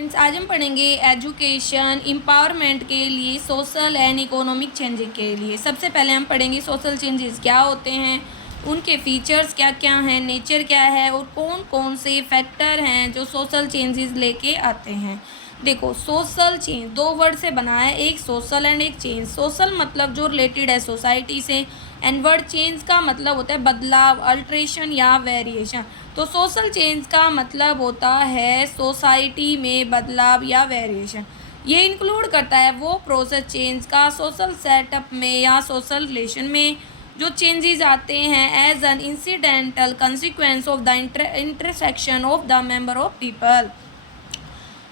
Friends, आज हम पढ़ेंगे एजुकेशन एम्पावरमेंट के लिए सोशल एंड इकोनॉमिक चेंज के लिए। सबसे पहले हम पढ़ेंगे सोशल चेंजेस क्या होते हैं, उनके फीचर्स क्या क्या हैं, नेचर क्या है और कौन कौन से फैक्टर हैं जो सोशल चेंजेस लेके आते हैं। देखो, सोशल चेंज दो वर्ड से बना है, एक सोशल एंड एक चेंज। सोशल मतलब जो रिलेटेड है सोसाइटी से, एंड वर्ड चेंज का मतलब होता है बदलाव, अल्ट्रेशन या वेरिएशन। तो सोशल चेंज का मतलब होता है सोसाइटी में बदलाव या वेरिएशन। ये इंक्लूड करता है वो प्रोसेस चेंज का सोशल सेटअप में या सोशल रिलेशन में जो चेंजेस आते हैं as an incidental consequence of the intersection of the member of people.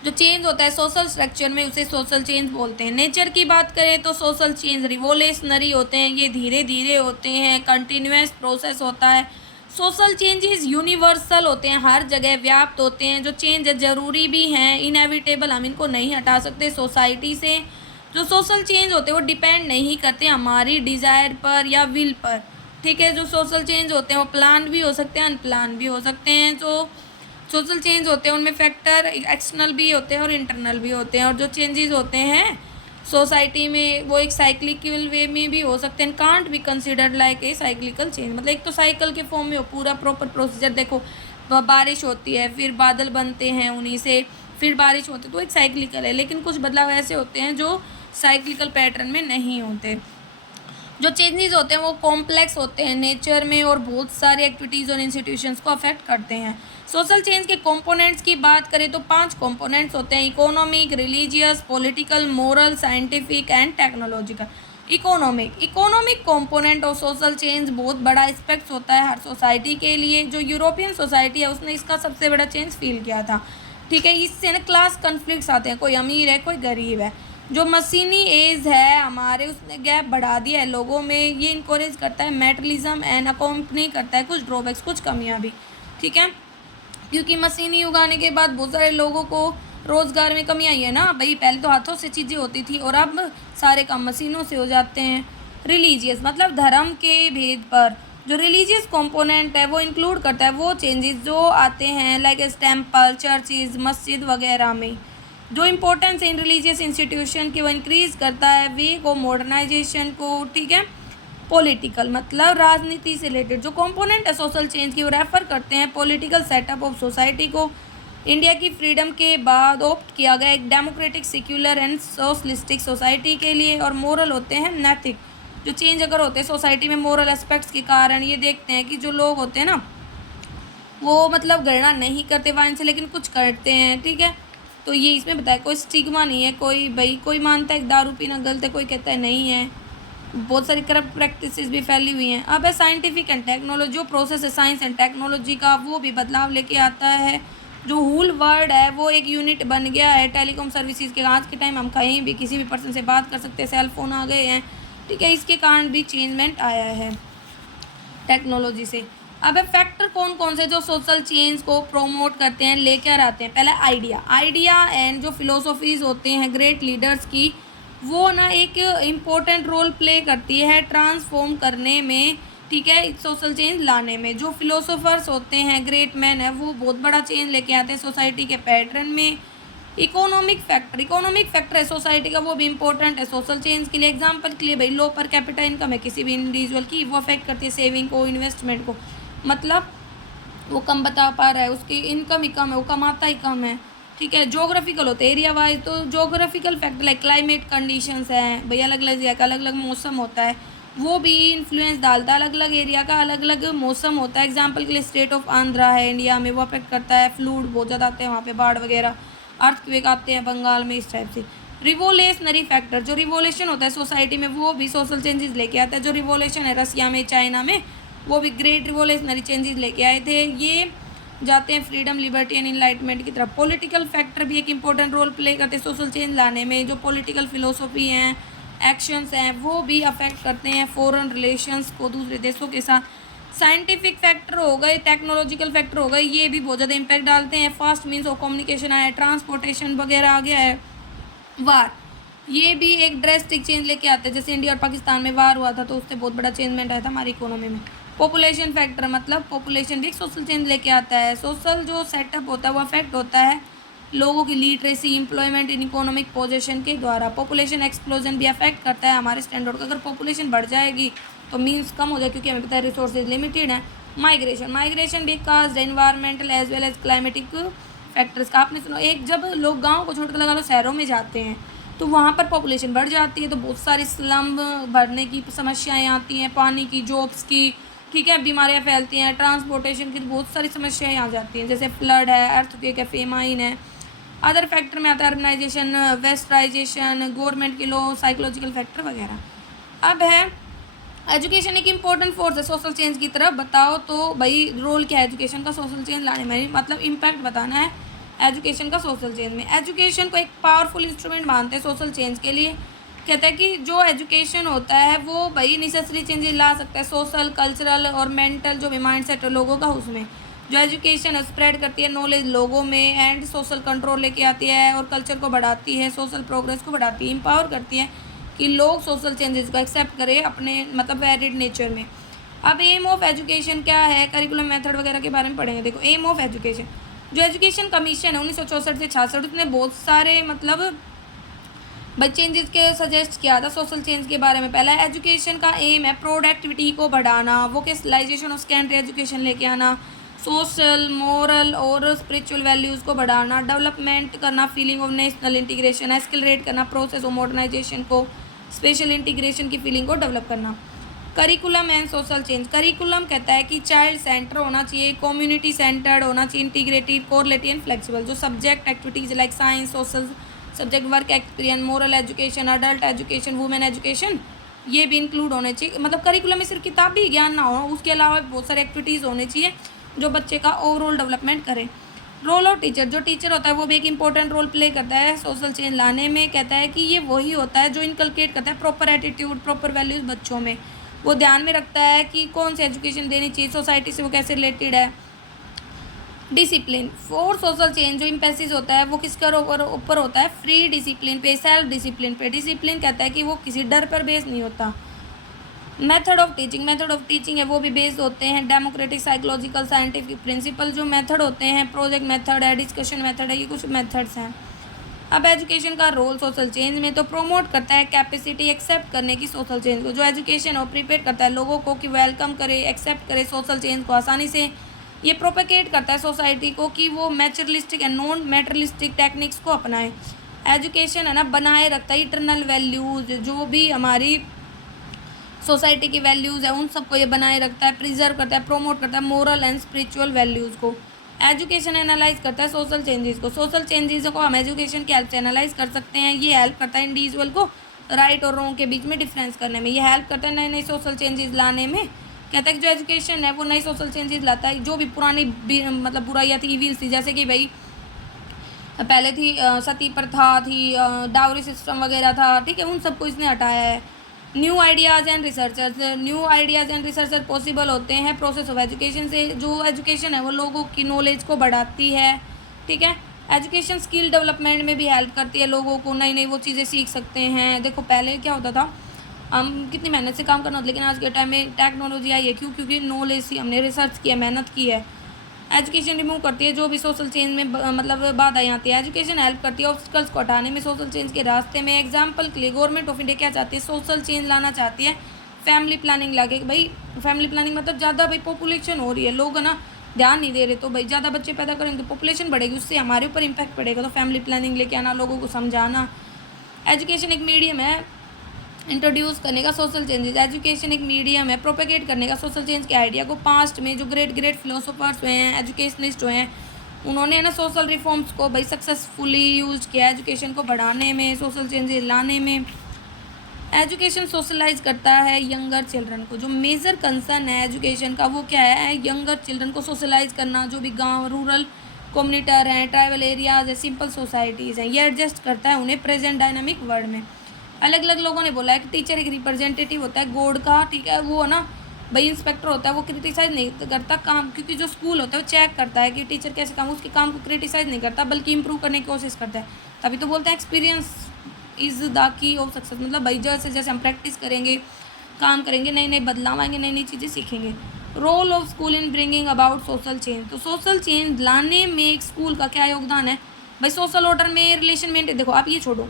जो चेंज होता है सोशल स्ट्रक्चर में उसे सोशल चेंज बोलते हैं। नेचर की बात करें तो सोशल चेंज रिवोल्यूशनरी होते हैं, ये धीरे धीरे होते हैं, कंटिन्यूस प्रोसेस होता है। सोशल चेंजेस यूनिवर्सल होते हैं, हर जगह व्याप्त होते हैं। जो चेंज ज़रूरी भी हैं, इनएविटेबल, हम इनको नहीं हटा सकते सोसाइटी से। जो सोशल चेंज होते हैं वो डिपेंड नहीं करते हमारी डिज़ायर पर या विल पर, ठीक है। जो सोशल चेंज होते हैं वो प्लान भी हो सकते हैं, अनप्लान भी हो सकते हैं। जो सोशल चेंज होते हैं उनमें फैक्टर एक्सटर्नल भी होते हैं और इंटरनल भी होते हैं। और जो चेंजेस होते हैं सोसाइटी में वो एक साइक्लिकल वे में भी हो सकते हैं, can't be considered like a cyclical change. मतलब एक तो साइकिल के फॉर्म में हो, पूरा प्रॉपर प्रोसीजर। देखो, बारिश होती है, फिर बादल बनते हैं, उन्हीं से फिर बारिश होती है, तो एक साइक्लिकल है। लेकिन कुछ बदलाव ऐसे होते हैं जो साइक्लिकल पैटर्न में नहीं होते। जो चेंजेस होते हैं वो कॉम्प्लेक्स होते हैं नेचर में और बहुत सारी एक्टिविटीज़ और इंस्टीट्यूशंस को अफेक्ट करते हैं। सोशल चेंज के कंपोनेंट्स की बात करें तो 5 कंपोनेंट्स होते हैं: economic, religious, political, moral, scientific and technological. Economic component of social change बहुत बड़ा एस्पेक्ट होता है हर सोसाइटी के लिए। जो यूरोपियन सोसाइटी है उसने इसका सबसे बड़ा चेंज फील किया था, ठीक है। इससे ना क्लास कन्फ्लिक्ट्स आते हैं, कोई अमीर है कोई गरीब है। जो मशीनी एज है हमारे, उसने गैप बढ़ा दिया है लोगों में। ये इनकरेज करता है मेटलिज्म एंड अकॉम्पनी करता है कुछ ड्रॉबैक्स, कुछ कमियां भी, ठीक है। क्योंकि मशीनी युग आने के बाद बहुत सारे लोगों को रोज़गार में कमी आई है ना भाई। पहले तो हाथों से चीज़ें होती थी और अब सारे काम मशीनों से हो जाते हैं। रिलीजियस मतलब धर्म के भेद पर। जो रिलीजियस कंपोनेंट है वो इंक्लूड करता है वो चेंजेस जो आते हैं लाइक टेम्पल, चर्चेज, मस्जिद वगैरह में। जो इम्पोर्टेंस है इन रिलीजियस इंस्टीट्यूशन की वो इंक्रीज करता है वे को, मॉडर्नाइजेशन को, ठीक है। पॉलिटिकल मतलब राजनीति से रिलेटेड जो कंपोनेंट है सोशल चेंज की वो रेफर करते हैं पॉलिटिकल सेटअप ऑफ सोसाइटी को। इंडिया की फ्रीडम के बाद ऑप्ट किया गया एक democratic, secular and socialistic society के लिए। और मोरल होते हैं नैतिक। जो चेंज अगर होते हैं सोसाइटी में मोरल एस्पेक्ट्स के कारण, ये देखते हैं कि जो लोग होते हैं ना वो मतलब गणना नहीं करते वाइन से, लेकिन कुछ करते हैं, ठीक है। तो ये इसमें बताया कोई स्टिग्मा नहीं है, कोई मानता है दारू पीना गलत है, कोई कहता है नहीं है। बहुत सारी करप्ट प्रैक्टिसेस भी फैली हुई हैं। अब है साइंटिफिक एंड टेक्नोलॉजी। जो प्रोसेस है साइंस एंड टेक्नोलॉजी का वो भी बदलाव लेके आता है। जो होल वर्ल्ड है वो एक यूनिट बन गया है टेलीकॉम सर्विसेज के। आज के टाइम हम कहीं भी किसी भी पर्सन से बात कर सकते हैं, सेल फोन आ गए हैं, ठीक है। इसके कारण भी चेंजमेंट आया है टेक्नोलॉजी से। अब फैक्टर कौन कौन से जो सोशल चेंज को प्रोमोट करते हैं, लेकर आते हैं। पहले आइडिया एंड जो फिलोसफीज होते हैं ग्रेट लीडर्स की, वो ना एक इम्पोर्टेंट रोल प्ले करती है ट्रांसफॉर्म करने में, ठीक है, सोशल चेंज लाने में। जो फिलोसोफर्स होते हैं, ग्रेट मैन है, वो बहुत बड़ा चेंज लेके आते हैं सोसाइटी के पैटर्न में। इकोनॉमिक फैक्टर है सोसाइटी का, वो भी इंपॉर्टेंट है सोशल चेंज के लिए। एग्जांपल के लिए भाई लो पर कैपिटा इनकम है किसी भी इंडिविजुअल की, वो अफेक्ट करती है सेविंग को, इन्वेस्टमेंट को। मतलब वो कम बता पा रहा है, उसकी इनकम ही कम है, वो कमाता ही कम है, ठीक है। जोग्राफिकल होते हैं एरिया वाइज। तो geographical factor like climate conditions हैं भाई, अलग अलग जगह का अलग अलग मौसम होता है, वो भी इन्फ्लुएंस डालता है। अलग अलग एरिया का अलग अलग मौसम होता है। एग्जांपल के लिए स्टेट ऑफ आंध्रा है इंडिया में, वो अफेक्ट करता है, फ्लूड बहुत ज़्यादा आते हैं वहाँ पे, बाढ़ वगैरह, अर्थक्वेक आते हैं बंगाल में, इस टाइप से। रिवोल्यूशनरी फैक्टर, जो रिवोल्यूशन होता है सोसाइटी में वो भी सोशल चेंजेस लेके आता है। जो रिवोल्यूशन है रसिया में, चाइना में, वो भी ग्रेट रिवोल्यूशनरी चेंजेस लेके आए थे। ये जाते हैं फ्रीडम, लिबर्टी एंड इनलाइटमेंट की तरफ। पॉलिटिकल फैक्टर भी एक इंपॉर्टेंट रोल प्ले करते हैं सोशल चेंज लाने में। जो पॉलिटिकल फिलोसफी हैं, एक्शंस हैं, वो भी अफेक्ट करते हैं फॉरेन रिलेशंस को दूसरे देशों के साथ। साइंटिफिक फैक्टर हो गए, टेक्नोलॉजिकल फैक्टर हो गए, ये भी बहुत ज़्यादा इम्पैक्ट डालते हैं। फास्ट मीन्स ऑफ कम्युनिकेशन आया, ट्रांसपोर्टेशन वगैरह आ गया है। वार, ये भी एक ड्रेस्टिक चेंज लेके आते हैं। जैसे इंडिया और पाकिस्तान में वार हुआ था तो उससे बहुत बड़ा चेंजमेंट आया था हमारी इकोनॉमी में। पॉपुलेशन फैक्टर मतलब पॉपुलेशन भी एक सोशल चेंज लेके आता है। सोशल जो सेटअप होता है वो अफेक्ट होता है लोगों की literacy, employment in economic position के द्वारा। पॉपुलेशन एक्सप्लोजन भी अफेक्ट करता है हमारे स्टैंडर्ड को। अगर पॉपुलेशन बढ़ जाएगी तो मीन्स कम हो जाए, क्योंकि हमें पता है रिसोर्सेज लिमिटेड है। माइग्रेशन भी cause environmental as well as climatic factors का। आपने सुना, एक जब लोग गाँव को छोड़कर लगा लो शहरों में जाते हैं तो वहाँ पर पॉपुलेशन बढ़ जाती है, तो बहुत सारी स्लम भरने की समस्याएं आती हैं, पानी की, जॉब्स की, ठीक है, बीमारियाँ फैलती हैं, ट्रांसपोर्टेशन की बहुत सारी समस्याएं आ जाती हैं, जैसे फ्लड है, अर्थक्वेक है, फेमाइन है। अदर फैक्टर में आता है अर्बनाइजेशन, वेस्टराइजेशन, गवर्नमेंट के लॉ, साइकोलॉजिकल फैक्टर वगैरह। अब है एजुकेशन एक इम्पोर्टेंट फोर्स है सोशल चेंज की तरफ। बताओ तो भाई रोल क्या है एजुकेशन का सोशल चेंज लाने में, मतलब इम्पैक्ट बताना है एजुकेशन का सोशल चेंज में। एजुकेशन को एक पावरफुल इंस्ट्रूमेंट मानते हैं सोशल चेंज के लिए। कहता है कि जो एजुकेशन होता है वो भाई नेसेसरी चेंजेस ला सकता है सोशल, कल्चरल और मेंटल जो भी माइंड सेट है लोगों का, उसमें जो एजुकेशन है स्प्रेड करती है नॉलेज लोगों में, एंड सोशल कंट्रोल लेके आती है और कल्चर को बढ़ाती है, सोशल प्रोग्रेस को बढ़ाती है, एम्पावर करती है कि लोग सोशल चेंजेस को एक्सेप्ट करें अपने मतलब वैलिड नेचर में। अब एम ऑफ एजुकेशन क्या है, करिकुलम मेथड वगैरह के बारे में पढ़ेंगे। देखो एम ऑफ एजुकेशन, जो एजुकेशन कमीशन है 1964 से 66, उसने बहुत सारे मतलब चेंजेस के सजेस्ट किया था सोशल चेंज के बारे में। पहला एजुकेशन का एम है प्रोडक्टिविटी को बढ़ाना, वोकेशनलाइजेशन ऑफ सेकेंडरी एजुकेशन लेके आना, सोशल, मोरल और स्पिरिचुअल वैल्यूज़ को बढ़ाना, डेवलपमेंट करना, feeling of national integration, accelerate करना प्रोसेस ऑफ मॉडर्नाइजेशन को, स्पेशल इंटीग्रेशन की फीलिंग को डेवलप करना। Curriculum and social change, curriculum कहता है कि चाइल्ड सेंटर होना चाहिए, कम्युनिटी सेंटर्ड होना चाहिए, इंटीग्रेटेड, कोरिलेटिव एंड फ्लेक्सिबल। जो subject activities like science, social subject, work experience, moral education, adult education, women education, ये भी इंक्लूड होने चाहिए। मतलब करिकुलम में सिर्फ किताबी ज्ञान ना हो, उसके अलावा बहुत सारे एक्टिविटीज़ होने चाहिए जो बच्चे का ओवरऑल डेवलपमेंट करे। रोल ऑफ टीचर, जो टीचर होता है वो भी एक इंपॉर्टेंट रोल प्ले करता है सोशल चेंज लाने में। कहता है कि ये वही होता है जो इनकलकेट करता है प्रॉपर एटीट्यूड, प्रॉपर वैल्यूज़ बच्चों में। वो ध्यान में रखता है कि कौन सी एजुकेशन देनी चाहिए, सोसाइटी से वो कैसे रिलेटेड है। डिसिप्लिन फॉर सोशल चेंज, जो इम्पेसिस होता है वो किसके ऊपर होता है, फ्री डिसिप्लिन पे, सेल्फ डिसिप्लिन पे। डिसिप्लिन कहता है कि वो किसी डर पर बेस नहीं होता। मेथड ऑफ टीचिंग है वो भी बेस्ड होते हैं डेमोक्रेटिक, साइकोलॉजिकल, साइंटिफिक प्रिंसिपल। जो मेथड होते हैं प्रोजेक्ट मेथड है, डिस्कशन मेथड है, ये कुछ मेथड्स हैं। अब एजुकेशन का रोल सोशल चेंज में, तो प्रोमोट करता है कैपेसिटी एक्सेप्ट करने की सोशल चेंज को। जो एजुकेशन है वो प्रिपेयर करता है लोगों को कि वेलकम करे, एक्सेप्ट करे सोशल चेंज को आसानी से। ये प्रोपेगेट करता है सोसाइटी को कि वो materialistic and non materialistic techniques को अपनाएं। एजुकेशन है ना बनाए रखता है इटरनल वैल्यूज़, जो भी हमारी सोसाइटी की वैल्यूज़ है उन सबको ये बनाए रखता है, प्रिजर्व करता है, प्रोमोट करता है मोरल एंड स्पिरिचुअल वैल्यूज़ को। एजुकेशन एनालाइज करता है सोशल चेंजेस को। सोशल चेंजेस को हम एजुकेशन की हेल्प से एनालाइज कर सकते हैं। ये हेल्प करता है इंडिविजुअल को राइट और रॉन्ग के बीच में डिफरेंस करने में। ये हेल्प करता है नए नए सोशल चेंजेस लाने में। कहता है कि जो एजुकेशन है वो नई सोशल चेंजेस लाता है। जो भी पुरानी मतलब बुराइयाँ थी, इविल्स थी, जैसे कि भाई पहले थी सती प्रथा थी, डाउरी सिस्टम वगैरह था, ठीक है, उन सबको इसने हटाया है। New ideas and researcher possible होते हैं प्रोसेस ऑफ एजुकेशन से। जो एजुकेशन है वो लोगों की नॉलेज को बढ़ाती है, ठीक है। एजुकेशन स्किल डेवलपमेंट में भी हेल्प करती है, लोगों को नई नई वो चीज़ें सीख सकते हैं। देखो पहले क्या होता था, हम कितनी मेहनत से काम करना होता, लेकिन आज के टाइम में टेक्नोलॉजी आई है, क्योंकि नॉलेज से हमने रिसर्च किया, मेहनत की है। एजुकेशन रिमूव करती है जो भी सोशल चेंज में मतलब बाधाएं आती है। एजुकेशन हेल्प करती है ऑब्स्टिकल्स को हटाने में सोशल चेंज के रास्ते में। एग्जांपल के लिए गवर्नमेंट ऑफ इंडिया क्या चाहती है, सोशल चेंज लाना चाहती है फैमिली प्लानिंग लाके। भाई फैमिली प्लानिंग मतलब ज़्यादा भाई पॉपुलेशन हो रही है, लोग ना ध्यान नहीं दे रहे, तो भाई ज़्यादा बच्चे पैदा करेंगे तो पॉपुलेशन बढ़ेगी, उससे हमारे ऊपर इम्पैक्ट पड़ेगा। तो फैमिली प्लानिंग लेके आना, लोगों को समझाना। एजुकेशन एक मीडियम है इंट्रोड्यूस करने का सोशल चेंजेस। एजुकेशन एक मीडियम है प्रोपेगेट करने का सोशल चेंज के आइडिया को। पास्ट में जो ग्रेट फिलोसोफर्स हुए हैं, एजुकेशनिस्ट हुए हैं, उन्होंने ना सोशल रिफॉर्म्स को भाई सक्सेसफुली यूज किया एजुकेशन को बढ़ाने में, सोशल चेंजेस लाने में। एजुकेशन सोशलाइज करता है यंगर चिल्ड्रन को। जो मेजर कंसर्न है एजुकेशन का वो क्या है, यंगर चिल्ड्रन को सोशलाइज करना। जो भी गाँव, रूरल कम्युनिटर हैं, ट्राइबल एरियाज है, सिंपल सोसाइटीज़ हैं, ये एडजस्ट करता है उन्हें प्रेजेंट डायनामिक वर्ल्ड में। अलग अलग लोगों ने बोला है कि टीचर एक रिप्रेजेंटेटिव होता है गॉड का, ठीक है, वो है ना भाई इंस्पेक्टर होता है, वो क्रिटिसाइज़ नहीं करता काम, क्योंकि जो स्कूल होता है वो चेक करता है कि टीचर कैसे काम, उसके काम को क्रिटिसाइज़ नहीं करता बल्कि इंप्रूव करने की कोशिश करता है। तभी तो बोलते हैं experience is the key of success. मतलब भाई जैसे जैसे हम प्रैक्टिस करेंगे, काम करेंगे, नई नई बदलाव आएंगे, नई नई चीज़ें सीखेंगे। Role of school in bringing about social change, तो सोशल चेंज लाने में एक स्कूल का क्या योगदान है। भाई सोशल ऑर्डर में रिलेशन मेंटेन, देखो आप ये छोड़ो,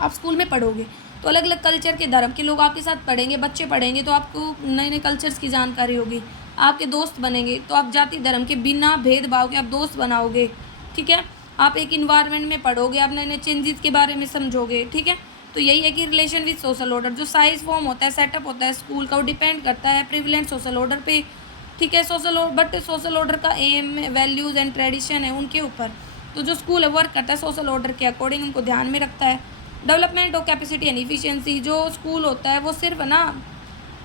आप स्कूल में पढ़ोगे तो अलग अलग कल्चर के धर्म के लोग आपके साथ पढ़ेंगे, बच्चे पढ़ेंगे तो आपको नए नए कल्चर्स की जानकारी होगी, आपके दोस्त बनेंगे तो आप जाति धर्म के बिना भेदभाव के आप दोस्त बनाओगे, ठीक है। आप एक इन्वायरमेंट में पढ़ोगे, आप नए नए चेंजेस के बारे में समझोगे, ठीक है। तो यही है कि रिलेशन विद सोशल ऑर्डर, जो साइज फॉर्म होता है, सेटअप होता है स्कूल का, वो डिपेंड करता है प्रिविलेंट सोशल ऑर्डर पे, ठीक है। सोशल ऑर्डर का एम, वैल्यूज़ एंड ट्रेडिशन है उनके ऊपर। तो जो स्कूल है वर्क करता है सोशल ऑर्डर के अकॉर्डिंग, उनको ध्यान में रखता है। Development of capacity and efficiency, जो स्कूल होता है वो सिर्फ ना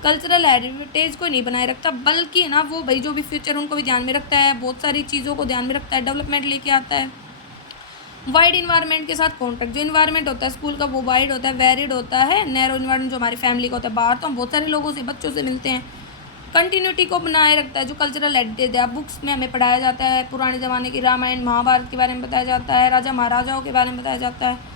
कल्चरल हेरिटेज को नहीं बनाए रखता, बल्कि ना वो भाई जो भी फ्यूचर उनको भी ध्यान में रखता है, बहुत सारी चीज़ों को ध्यान में रखता है, डेवलपमेंट लेके आता है। वाइड इन्वायरमेंट के साथ कॉन्टैक्ट, जो इन्वायरमेंट होता है स्कूल का वो वाइड होता है, वेरिड होता है। नैरो इन्वायरमेंट जो हमारी फैमिली का होता है, बाहर तो हम बहुत सारे लोगों से, बच्चों से मिलते हैं। कंटिन्यूटी को बनाए रखता है, जो कल्चरल हेरिटेज है, बुक्स में हमें पढ़ाया जाता है, पुराने ज़माने की रामायण महाभारत के बारे में बताया जाता है, राजा महाराजाओं के बारे में बताया जाता है।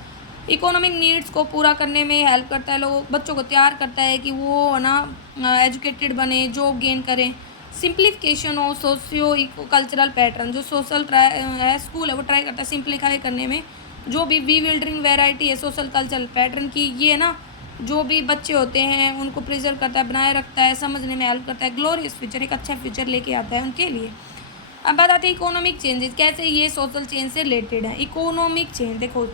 इकोनॉमिक नीड्स को पूरा करने में हेल्प करता है, लोगों बच्चों को तैयार करता है कि वो ना एजुकेटेड बने, जॉब गेन करें। Simplification of socio cultural pattern, जो सोशल है स्कूल है वो ट्राई करता है सिंप्लीफाई करने में, जो भी विल्डरिंग वैरायटी है सोशल कल्चरल पैटर्न की, ये ना जो भी बच्चे होते हैं उनको प्रिजर्व करता है, बनाए रखता है, समझने में हेल्प करता है, ग्लोरियस फ्यूचर, एक अच्छा फ्यूचर लेके आता है उनके लिए। अब बात आती है इकोनॉमिक चेंजेस, कैसे ये सोशल चेंज से रिलेटेड है। इकोनॉमिक चेंज, देखो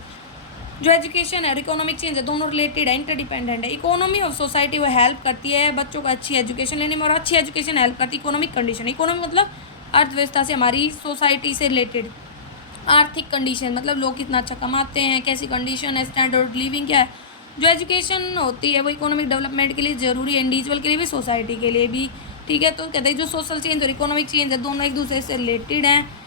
जो एजुकेशन है और इकोनॉमिक चेंज है दोनों रिलेटेड है, इंटरडिपेंडेंट है। इकोनॉमी ऑफ सोसाइटी वो हेल्प करती है बच्चों को अच्छी एजुकेशन लेने में, और अच्छी एजुकेशन हेल्प करती है इकोनॉमिक कंडीशन। इकोनॉमी मतलब अर्थव्यवस्था से, हमारी सोसाइटी से रिलेटेड आर्थिक कंडीशन, मतलब लोग कितना अच्छा कमाते हैं, कैसी कंडीशन है, स्टैंडर्ड लिविंग क्या है। जो एजुकेशन होती है वो इकोनॉमिक डेवलपमेंट के लिए ज़रूरी है, इंडिविजुअल के लिए भी, सोसाइटी के लिए भी, ठीक है। तो कहते हैं जो सोशल चेंज और इकोनॉमिक चेंज है दोनों एक दूसरे से रिलेटेड हैं।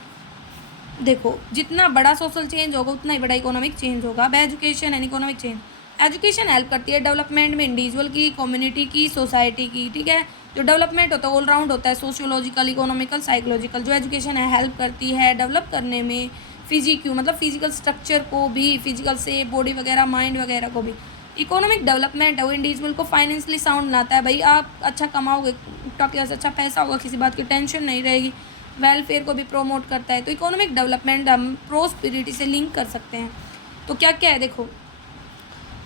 देखो जितना बड़ा सोशल चेंज होगा उतना ही बड़ा इकोनॉमिक चेंज होगा। अब education and economic change, education help करती है डेवलपमेंट में, इंडिविजुअल की, कम्युनिटी की, सोसाइटी की, ठीक है। जो डेवलपमेंट होता है ऑल राउंड होता है, सोशियोलॉजिकल, इकोनॉमिकल, साइकोलॉजिकल। जो एजुकेशन है हेल्प करती है डेवलप करने में फिजिक्यू, मतलब फिजिकल स्ट्रक्चर को भी, फिजिकल से बॉडी वगैरह, माइंड वगैरह को भी। इकोनॉमिक डेवलपमेंट है वो इंडिविजुअल को फाइनेंशियली साउंड बनाता है, भाई आप अच्छा कमाओगे, आपके पास अच्छा पैसा होगा, किसी बात की टेंशन नहीं रहेगी, वेलफेयर को भी प्रोमोट करता है। तो इकोनॉमिक डेवलपमेंट हम प्रोस्पेरिटी से लिंक कर सकते हैं। तो क्या क्या है, देखो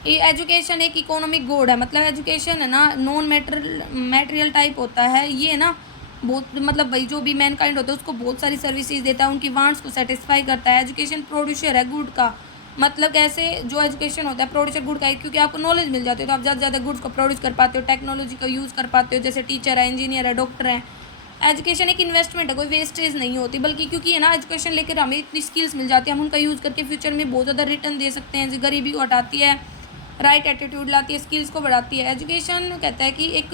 ये एजुकेशन एक इकोनॉमिक गुड है, मतलब एजुकेशन है ना नॉन मैटेरियल टाइप होता है, ये ना बहुत, मतलब भाई जो भी मैनकाइंड होता है उसको बहुत सारी सर्विसेज देता है, उनकी वांट्स को सेटिस्फाई करता है। एजुकेशन प्रोड्यूसर है गुड का, मतलब कैसे, जो एजुकेशन होता है प्रोड्यूसर गुड का है, क्योंकि आपको नॉलेज मिल जाती है तो आप ज़्यादा से ज़्यादा गुड्स को प्रोड्यूस कर पाते हो, टेक्नोलॉजी का यूज़ कर पाते हो, जैसे टीचर है, इंजीनियर है, डॉक्टर है। एजुकेशन एक इन्वेस्टमेंट है, कोई वेस्टेज नहीं होती, बल्कि क्योंकि है ना एजुकेशन लेकर हमें इतनी स्किल्स मिल जाती है, हम उनका यूज़ करके फ्यूचर में बहुत ज़्यादा रिटर्न दे सकते हैं, जो गरीबी को हटाती है, राइट एटीट्यूड लाती है, स्किल्स को बढ़ाती है। एजुकेशन कहता है कि एक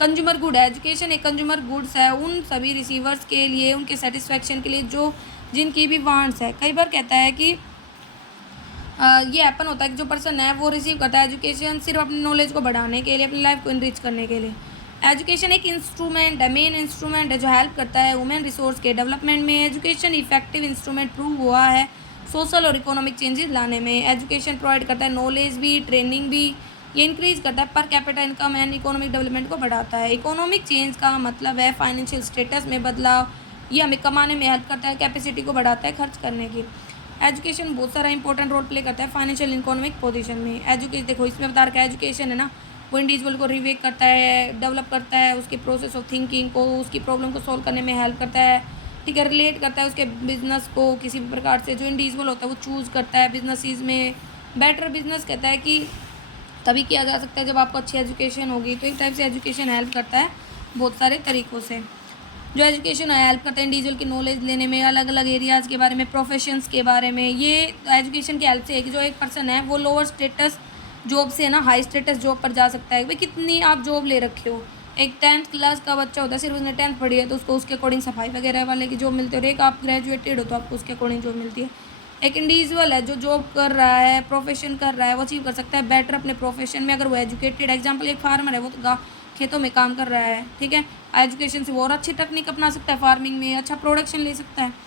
कंज्यूमर गुड है, एजुकेशन एक कंज्यूमर गुड्स है उन सभी रिसीवर्स के लिए, उनके सेटिस्फैक्शन के लिए जो जिनकी भी वांट्स है। कई बार कहता है कि ये हैपन होता है कि जो पर्सन है वो रिसीव करता है एजुकेशन सिर्फ अपनी नॉलेज को बढ़ाने के लिए, अपनी लाइफ को इनरिच करने के लिए। एजुकेशन एक इंस्ट्रूमेंट है, मेन इंस्ट्रूमेंट है जो हेल्प करता है ह्यूमन रिसोर्स के डेवलपमेंट में। एजुकेशन इफेक्टिव इंस्ट्रूमेंट प्रूव हुआ है सोशल और इकोनॉमिक चेंजेस लाने में। एजुकेशन प्रोवाइड करता है नॉलेज भी, ट्रेनिंग भी, ये इंक्रीज़ करता है per capita income and economic development को बढ़ाता है। इकोनॉमिक चेंज का मतलब है फाइनेंशियल स्टेटस में बदलाव, ये हमें कमाने में हेल्प करता है, कैपेसिटी को बढ़ाता है खर्च करने की। एजुकेशन बहुत सारा इंपॉर्टेंट रोल प्ले करता है फाइनेंशियल इकोनॉमिक पोजीशन में। एजुकेशन देखो इसमें बता रखा है एजुकेशन है ना वो इंडिविजुअल को रिवेक करता है, डेवलप करता है, उसके प्रोसेस ऑफ थिंकिंग को, उसकी प्रॉब्लम को सॉल्व करने में हेल्प करता है, ठीक है। रिलेट करता है उसके बिजनेस को किसी भी प्रकार से, जो इंडिविजुअल होता है वो चूज़ करता है बिजनेसिस में। बेटर बिजनेस कहता है कि तभी किया जा सकता है जब आपको अच्छी एजुकेशन होगी। तो एक टाइप से एजुकेशन हेल्प करता है बहुत सारे तरीक़ों से। जो एजुकेशन है हेल्प करता है इंडिविजुअल की नॉलेज लेने में, अलग अलग एरियाज़ के बारे में, प्रोफेशंस के बारे में। ये एजुकेशन की हेल्प से है कि जो एक पर्सन है वो लोअर स्टेटस जॉब से ना हाई स्टेटस जॉब पर जा सकता है। भाई कितनी आप जॉब ले रखे हो, एक 10th क्लास का बच्चा होता है, सिर्फ उसने 10th पढ़ी है तो उसको उसके अकॉर्डिंग सफाई वगैरह वाले की जॉब मिलती है, और एक आप ग्रेजुएटेड हो तो आपको उसके अकॉर्डिंग जॉब मिलती है। एक इंडिविजुअल है जो जॉब कर रहा है, प्रोफेशन कर रहा है, वो अचीव कर सकता है बेटर अपने प्रोफेशन में अगर वो एजुकेटेड। एग्जाम्पल एक फार्मर है, वो तो खेतों में काम कर रहा है, ठीक है, एजुकेशन से वो और अच्छी टेक्निक अपना सकता है, फार्मिंग में अच्छा प्रोडक्शन ले सकता है।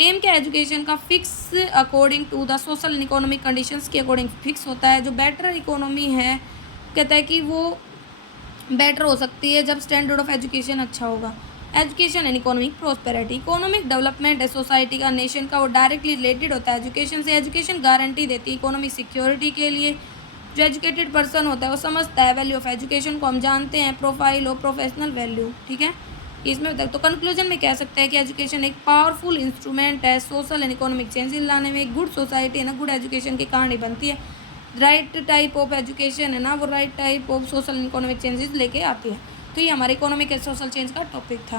एम क्या एजुकेशन का fix according to the social and economic conditions के अकॉर्डिंग फिक्स होता है। जो बेटर इकोनॉमी है कहता है कि वो बेटर हो सकती है जब स्टैंडर्ड ऑफ एजुकेशन अच्छा होगा। Education and economic prosperity, economic development है सोसाइटी का, नेशन का, वो डायरेक्टली रिलेटेड होता है एजुकेशन से। एजुकेशन गारंटी देती है इकोनॉमिक सिक्योरिटी के लिए। जो एजुकेटेड पर्सन होता है वो समझता है वैल्यू ऑफ एजुकेशन को, हम जानते हैं प्रोफाइल और प्रोफेशनल वैल्यू, ठीक है। इसमें तक तो कंक्लूजन में कह सकते हैं कि एजुकेशन एक पावरफुल इंस्ट्रूमेंट है सोशल एंड इकोनॉमिक चेंजेस लाने में। एक गुड सोसाइटी है ना, गुड एजुकेशन की कहानी बनती है। राइट टाइप ऑफ एजुकेशन है ना, वो right type of social and economic changes लेके आती है। तो ये हमारे इकोनॉमिक एंड सोशल चेंज का टॉपिक था।